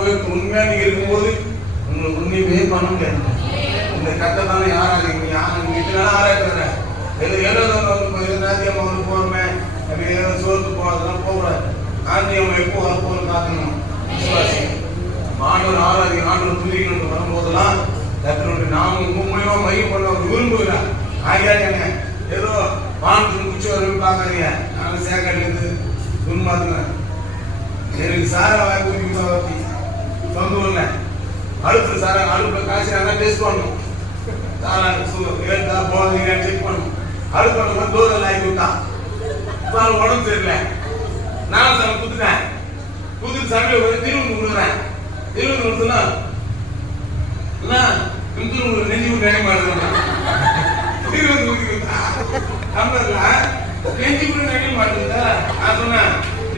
உயர்த்தும். உண்மையா நீங்க இருக்கும்போது உங்களுக்கு உண்மையுமே பண்ண முடியாது. இந்த கட்டத்தானே யாராக யாரும் இத்தனை ஆராய்ச்சி நாத்தியம் வந்து போறமே ஏதோ சோர்ந்து போறதுலாம் போகக்கூடாது. நாத்தியம் எப்போ வரப்போன்னு காக்கணும். விசுவாசி ஆண்டவர் ஆராதிக்க ஆண்டவர் துதிக்கணும் வரும்போதெல்லாம் கர்த்தருடைய நாமம் உங்க மூலியமா மையம் பண்ண விரும்புகிறார். ஆகியாங்க ஏதோ வானத்துக்கு குச்சி வரணும் பார்க்காதீங்க. நான் சேகரித்து துன்மாத்துனேன். எனக்கு சாரா வாங்கி குடிக்க வச்சு சொந்த ஊர்ல அடுப்பு சாரா அடுப்புல காசு நல்லா டேஸ்ட் பண்ணணும். சாரா ஏதா போனீங்க செக் பண்ணணும். அடுப்பு பண்ண தூரம் ஆகி விட்டான். உடம்பு தெரியல. நான் சார் குத்துட்டேன். குத்துட்டு சமையல் வந்து திருவிழு கொடுக்குறேன். திருவிழு கொடுத்துனா நெஞ்சு விட்டு நினைக்க மாட்டேன். திருவிழு கொடுக்குறேன்.